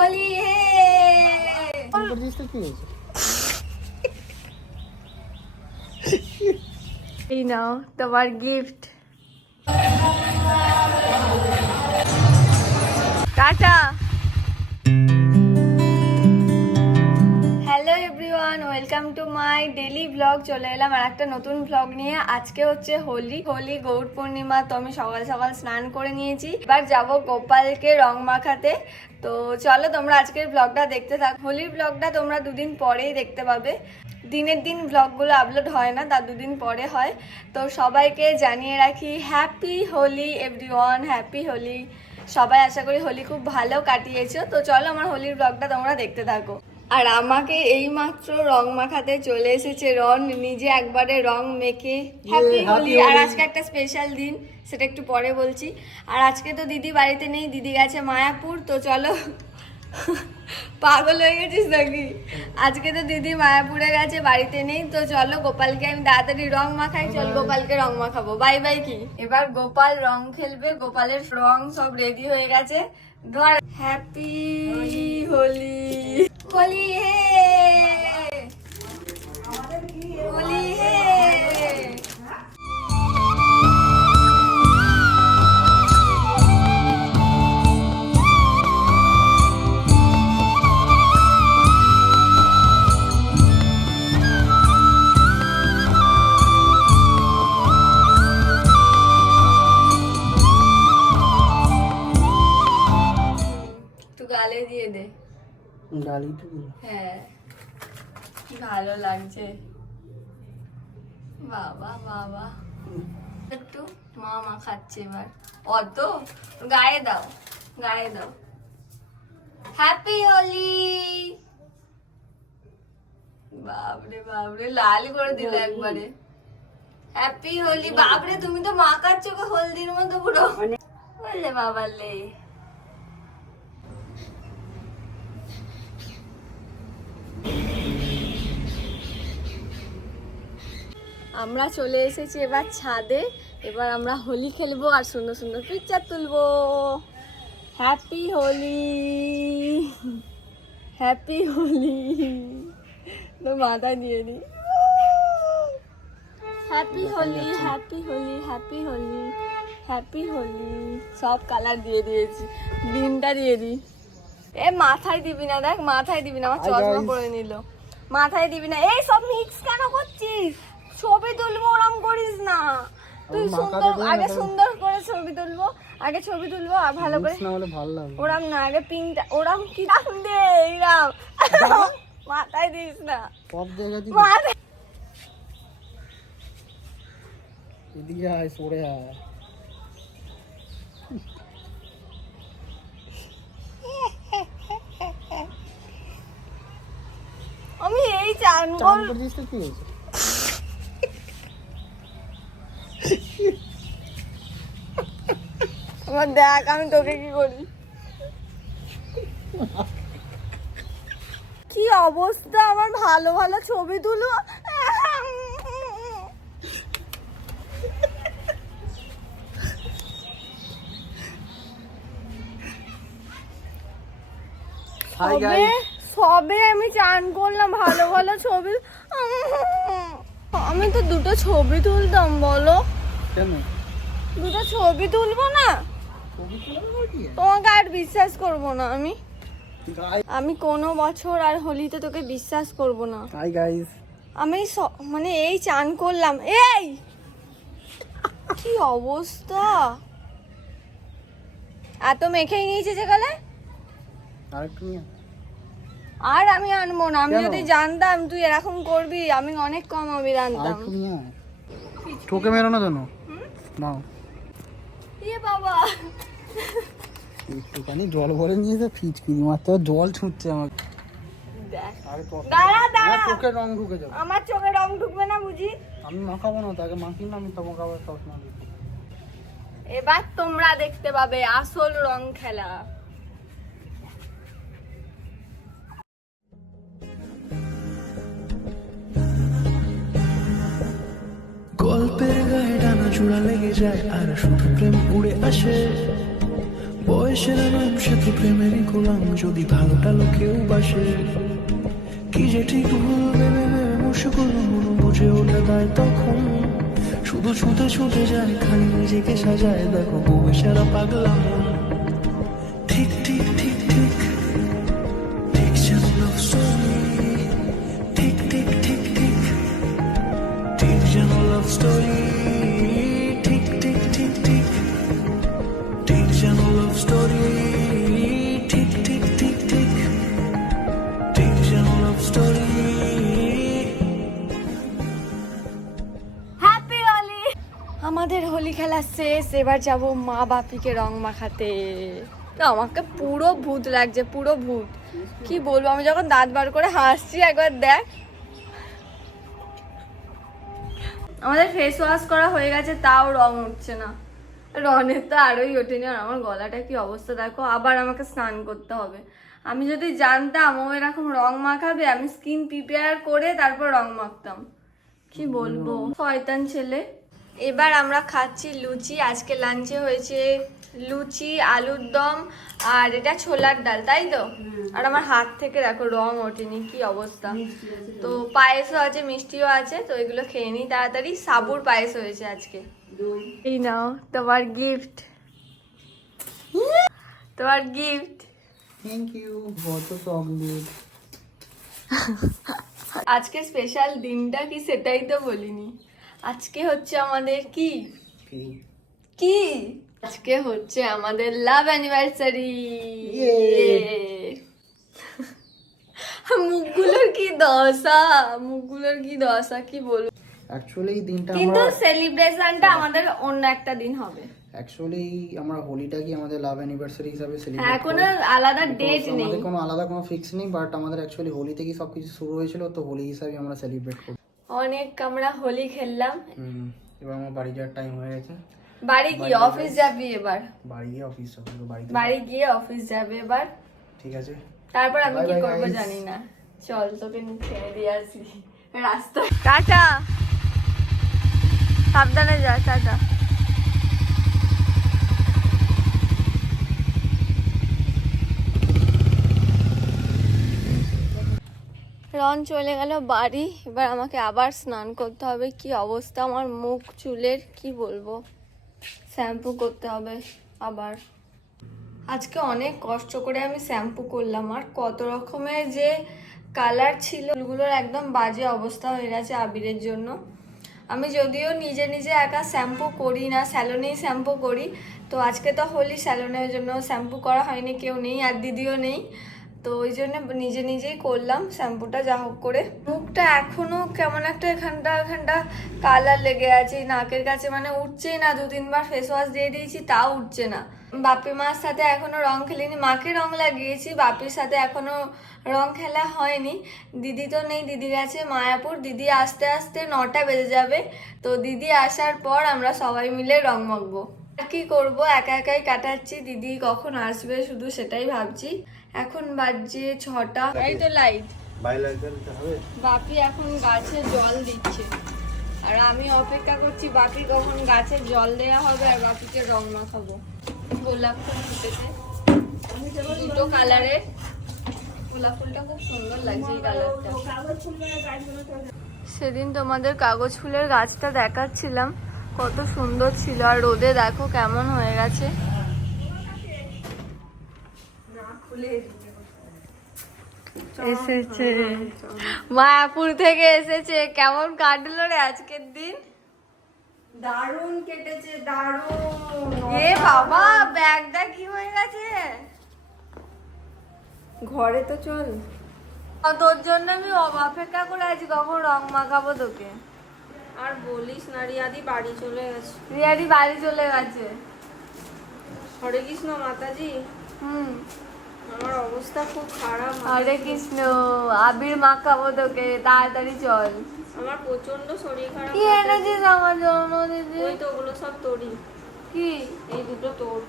হোলি হে এই নাও তোমার gift. Tata. Hello everyone, welcome to my daily blog. চলে এলাম আর একটা নতুন ব্লগ নিয়ে। আজকে হচ্ছে হোলি গৌর পূর্ণিমা। তো আমি সকাল সকাল স্নান করে নিয়েছি, এবার যাব গোপালকে রং মাখাতে। তো চলো তোমরা আজকের ব্লগটা দেখতে থাক। হোলির ব্লগটা তোমরা দুদিন পরেই দেখতে পাবে। দিনের দিন ব্লগগুলো আপলোড হয় না, তার দুদিন পরে হয়। তো সবাইকে জানিয়ে রাখি happy Holi everyone, happy Holi. সবাই আশা করি হোলি খুব ভালো কাটিয়েছো। তো চলো আমার হোলির ব্লগটা তোমরা দেখতে থাকো। আর আমাকে এইমাত্র রং মাখাতে চলে এসেছে রন, নিজে একবারে রং মেখে। হ্যাপি হোলি। আর আজকে একটা স্পেশাল দিন, সেটা একটু পরে বলছি। আর আজকে তো দিদি বাড়িতে নেই, দিদি গেছে মায়াপুর। তো চলো, পাগল হয়ে গেছিস নাকি? আজকে তো দিদি মায়াপুরে গেছে, বাড়িতে নেই। তো চলো গোপালকে আমি তাড়াতাড়ি রং মাখাই। চল গোপালকে রং মাখাবো। Bye bye. কি এবার গোপাল রং খেলবে, গোপালের রং সব রেডি হয়ে গেছে। ধর হ্যাপি হোলি। হোলি হে হোলি হে। গালে দিয়ে দে। গালি তো হ্যাঁ, কি ভালো লাগছে। বাবা বাবা, একটু মা খাচ্ছে এবার। অত গায়ে দাও, গায়ে দাও। হ্যাপি হোলি। বাবরে বাবরে, লাল করে দিল একবারে। হ্যাপি হোলি। বাবরে, তুমি তো মাখাচ্ছ গো হলদির মতো পুরো। বললে বাবালে। আমরা চলে এসেছি এবার ছাদে। এবার আমরা হোলি খেলবো আর সুন্দর সুন্দর পিকচার তুলবো। Happy Holi, happy Holi. তো মাথা দিয়ে নি। Happy Holi, happy Holi, happy Holi, happy Holi. সব কালার দিয়ে দিয়েছি, গ্রিনটা দিয়ে দিই। এ মাথায় দিবি না, দেখ মাথায় দিবি না, আমার চশমা পরে নিল। মাথায় দিবি না। এই সব মিক্স কেন করছিস? ছবি তুলবো, ওরম করিস না তুই। সুন্দর আগে সুন্দর করে ছবি তুলবো, আগে ছবি তুলবো আর ভালো করে। ওরম না, আগে পিঙ্কটা ওরম কি রাম দে, এইরাম মাথায় দিস না। এদিকে আয়, সরে আয়। আমি এই চান করছিস তো, কি হয়েছে? আমার দেখ আমি তোকে কি করি। কি অবস্থা আমার, ভালো ভালো ছবি তুলো। সবে আমি চান করলাম, ভালো ভালো ছবি। আমি তো দুটো ছবি তুলতাম, বলো কেন দুটো ছবি তুলবো না? তোমাকে আর বিশ্বাস করব না আমি। আমি কোনো বছর আর হোলিতে তোকে বিশ্বাস করব না। হাই গাইস, আমি মানে এই চান করলাম। এই কি অবস্থা, এত মেখেই নিয়েছে যে গেলে। আর আমি আনবো না। আমি যদি জানতাম তুই এরকম করবি, আমি অনেক কম আমি জানতাম। ঠোকে মেরো না জানো। নাও। ইয়ে বাবা, একটুখানি জল ভরে নিয়েছে, ফিচকিরি মাত্র জল ছুটছে আমাকে। দাঁড়া দাঁড়া, চোখে রং ঢুকে যাবে। আমার চোখে রং ঢুকবে না বুঝি? আমি মাখাবো না, তাকে মাখি না, আমি তোমাকে আবার চশমা দিব। এবার তোমরা দেখতে পাবে আসল রং খেলা। গল্পের গায়ে ডানা চূড়া লেগে যায় আর শুধু প্রেম উড়ে আসে। বই বয়সের নাম সে তো প্রেমেরই গোলাম, যদি ভালোটা লোকেও বাসে। কি যে ঠিক ভুল ভেবে ভেবে মুশকুল মন বুঝে ওঠে তাই তখন, শুধু ছুটে ছুটে যায় খালি নিজেকে সাজায়, দেখো বউয়ে সারা পাগলা মন। ঠিক ঠিক ঠিক ঠিক ঠিক যেন লাভ স্টোরি, ঠিক ঠিক ঠিক ঠিক ঠিক যেন লাভ স্টোরি, ঠিক ঠিক ঠিক ঠিক ঠিক যেন লাভ স্টোরি, ঠিক ঠিক ঠিক ঠিক ঠিক যেন লাভ স্টোরি। হ্যাপি হোলি। আমাদের হোলি খেলা শেষ, এবার যাব মা বাপিকে রং মাখাতে। তো আমাকে পুরো ভূত লাগছে, পুরো ভূত। কি বলবো, আমি যখন দাঁত বার করে হাসছি একবার দেখ। আমাদের ফেস ওয়াশ করা হয়ে গেছে, তাও রং উঠছে না। রনের তো আরোই ওঠেনি। আর আমার গলাটা কি অবস্থা দেখো, আবার আমাকে স্নান করতে হবে। আমি যদি জানতাম ও এরকম রং মাখাবে, আমি স্কিন প্রিপেয়ার করে তারপর রং মাখতাম। কি বলবো, শয়তান ছেলে। এবার আমরা খাচ্ছি লুচি। আজকে লাঞ্চে হয়েছে লুচি, আলুর দম আর এটা ছোলার ডাল, তাই তো? আর আমার হাত থেকে দেখো রং ওঠেনি, কি অবস্থা। তো পায়েসও আছে, মিষ্টিও আছে, তো এগুলো খেয়ে নিই তাড়াতাড়ি। সাবুর পায়েস হয়েছে আজকে। এই নাও তোমার গিফট, তোমার gift. Thank you for the chocolate. আজকে স্পেশাল দিনটা কি সেটাই তো বলিনি। আজকে হচ্ছে আমাদের কি কি আজকে হচ্ছে আমাদের লাভ অ্যানিভার্সারি। মুখগুলোর কি দশা, মুখগুলোর কি দশা, কি বলবো। অ্যাকচুয়ালি এই দিনটা কিন্তু আমরা সেলিব্রেশনটা আমাদের অন্য একটা দিন হবে। অ্যাকচুয়ালি আমরা হোলিটাকে আমাদের লাভ অ্যানিভার্সারি হিসাবে সেলিব্রেট হ্যাঁ, করি। কোনো আলাদা ডেট নেই, আমাদের কোনো আলাদা কোনো ফিক্স নেই, বাট আমাদের অ্যাকচুয়ালি হোলি থেকেই সবকিছু শুরু হয়েছিল, তো হোলি হিসাবে আমরা সেলিব্রেট করি। অনেক আমরা হোলি খেললাম। এবার আমার বাড়ি যাওয়ার টাইম হয়ে গেছে। বাড়ি কি অফিস যাবি এবার? বাড়ি গিয়ে অফিস যাবো, বাড়ি গিয়ে অফিস যাবে এবার। ঠিক আছে, তারপর আমি Bye কি bye, করবো guys. জানি না। চল তোকে ছেড়ে দিয়ে আসি রাস্তা। টাটা, সাবধানে যা, টাটা। রন চলে গেল বাড়ি। এবার আমাকে আবার স্নান করতে হবে। কি অবস্থা আমার মুখ চুলের, কি বলবো। শ্যাম্পু করতে হবে আবার। আজকে অনেক কষ্ট করে আমি শ্যাম্পু করলাম, আর কত রকমের যে কালার ছিল, চুলগুলোর একদম বাজে অবস্থা হয়ে গেছে আবিরের জন্য। আমি যদিও নিজে নিজে একা শ্যাম্পু করি না, স্যালনেই শ্যাম্পু করি। তো আজকে তো হোলি, স্যালনের জন্য শ্যাম্পু করা হয়নি, কেউ নেই আর দিদিও নেই। তো ওই জন্য নিজে নিজেই করলাম শ্যাম্পুটা, যা হোক করে। মুখটা এখনো কেমন একটা এখানটা কালার লেগে আছে নাকের কাছে, মানে উঠছেই না। 2-3 বার ফেস ওয়াশ দিয়ে দিয়েছি, তাও উঠছে না। বাপি মার সাথে এখনো রং খেলিনি, মাকে রং লাগিয়েছি, বাপির সাথে এখনো রং খেলা হয়নি। দিদি তো নেই, দিদি গেছে মায়াপুর। দিদি আসতে আসতে 9টা বেজে যাবে। তো দিদি আসার পর আমরা সবাই মিলে রং মাখবো। আর কি করবো, একা একাই কাটাচ্ছি। দিদি কখন আসবে শুধু সেটাই ভাবছি। এখন বাজছে 6টা। এই তো লাইট, বাপি এখন গাছে জল দিচ্ছে আর আমি অপেক্ষা করছি বাপি কখন গাছে জল দেওয়া হবে আর বাপিকে রং মাখাবো। গোলাপ ফুল ফুটেছে 2 কালারের। গোলাপ ফুলটা খুব সুন্দর লাগছে, এই কালারটা। সেদিন তোমাদের কাগজ ফুলের গাছটা দেখাচ্ছিলাম, কত সুন্দর ছিল। আর রোদে দেখো কেমন হয়ে গেছে। এসেছে মায়াপুর থেকে এসেছে। কেমন কাটলো রে আজকের দিন? দারুণ কেটেছে, দারুণ। এ বাবা, ব্যাগটা কি হয়ে গেছে? ঘরে তো চল। তোর জন্য আমি অপেক্ষা করে আছি কখন রং মাখাবো তোকে। আর বলিস না, রিয়াদি বাড়ি চলে গেছে। রিয়াদি বাড়ি চলে গেছে। হরে কৃষ্ণ মাতাজি। আমার অবস্থা খুব খারাপ। হরে কৃষ্ণ। আবির মাখাবো তোকে, তাড়াতাড়ি চল। আমার প্রচন্ড শরীর খারাপ। কি এনেছিস আমার জন্য দিদি? ওই তো ওগুলো সব তোরই। কি? এই দুটো তোর।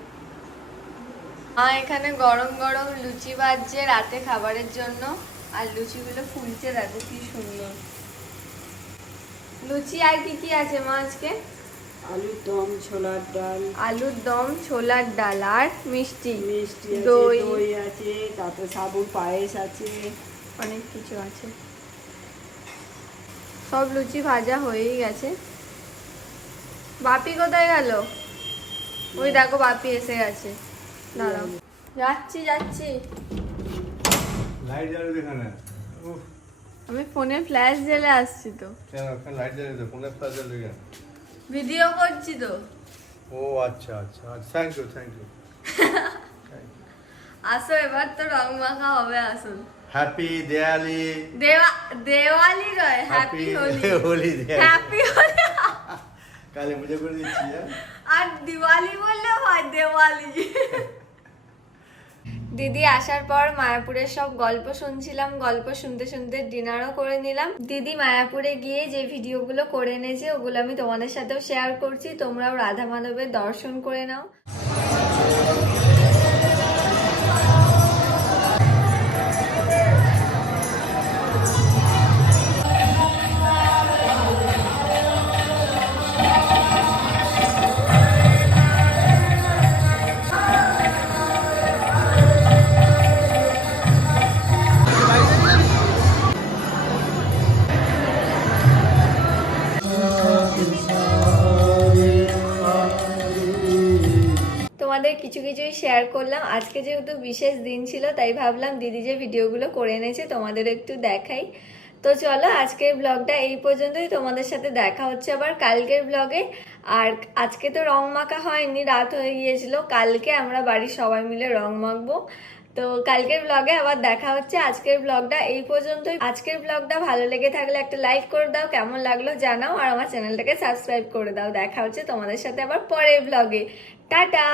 এখানে গরম গরম লুচি ভাজছে রাতে খাবারের জন্য। আর লুচিগুলো ফুলছে দেখো কি সুন্দর। লুচি আর কি কি আছে মা আজকে? আলুর দম, ছোলার ডাল, আলুর দম, ছোলার ডাল আর মিষ্টি, মিষ্টি আছে, দই, দই আছে, তারপর সাবুর পায়েস আছে। অনেক কিছু আছে। সব লুচি ভাজা হয়েই গেছে। বাপি কোথায় গেল? ওই দেখো বাপি এসে গেছে। দাঁড়াও, যাচ্ছি যাচ্ছি। লাইট জ্বালিয়ে এখানে। উফ, আমি ফোনে ফ্ল্যাশ জ্বেলে আসছি তো, কেন ওখানে লাইট জ্বালিয়ে দে, ফোনে ফ্ল্যাশ জ্বালিয়ে কেন? ভিডিও করছি তো। ও আচ্ছা আচ্ছা, থ্যাংক ইউ থ্যাংক ইউ। আসো, এবার তো রং মাখা হবে, আসুন। হ্যাপি দিওয়ালি। দেওয়ালি নয়, হ্যাপি হোলি। হোলি দিওয়ালি। হ্যাপি হোলি। কালী পুজো করে দিচ্ছি। হ্যাঁ আর দিওয়ালি বললে হয়, দেওয়ালি। দিদি আসার পর মায়াপুরের সব গল্প শুনছিলাম, গল্প শুনতে শুনতে ডিনারও করে নিলাম। দিদি মায়াপুরে গিয়ে যে ভিডিওগুলো করে এনেছে ওগুলো আমি তোমাদের সাথেও শেয়ার করছি, তোমরাও রাধা মাধবের দর্শন করে নাও। তোমাদের কিছু কিছুই শেয়ার করলাম। আজকে যেহেতু বিশেষ দিন ছিল তাই ভাবলাম দিদি যে ভিডিওগুলো করে এনেছে তোমাদের একটু দেখাই। তো চলো, আজকের ব্লগটা এই পর্যন্তই। তোমাদের সাথে দেখা হচ্ছে আবার কালকের ব্লগে। আর আজকে তো রং মাখা হয়নি, রাত হয়ে গিয়েছিল। কালকে আমরা বাড়ির সবাই মিলে রং মাখবো। তো কালকের ব্লগে আবার দেখা হচ্ছে। আজকের ব্লগটা এই পর্যন্তই। আজকের ব্লগটা ভালো লেগে থাকলে একটা লাইক করে দাও, কেমন লাগলো জানাও, আর আমার চ্যানেলটাকে সাবস্ক্রাইব করে দাও। দেখা হচ্ছে তোমাদের সাথে আবার পরের ব্লগে। টাটা।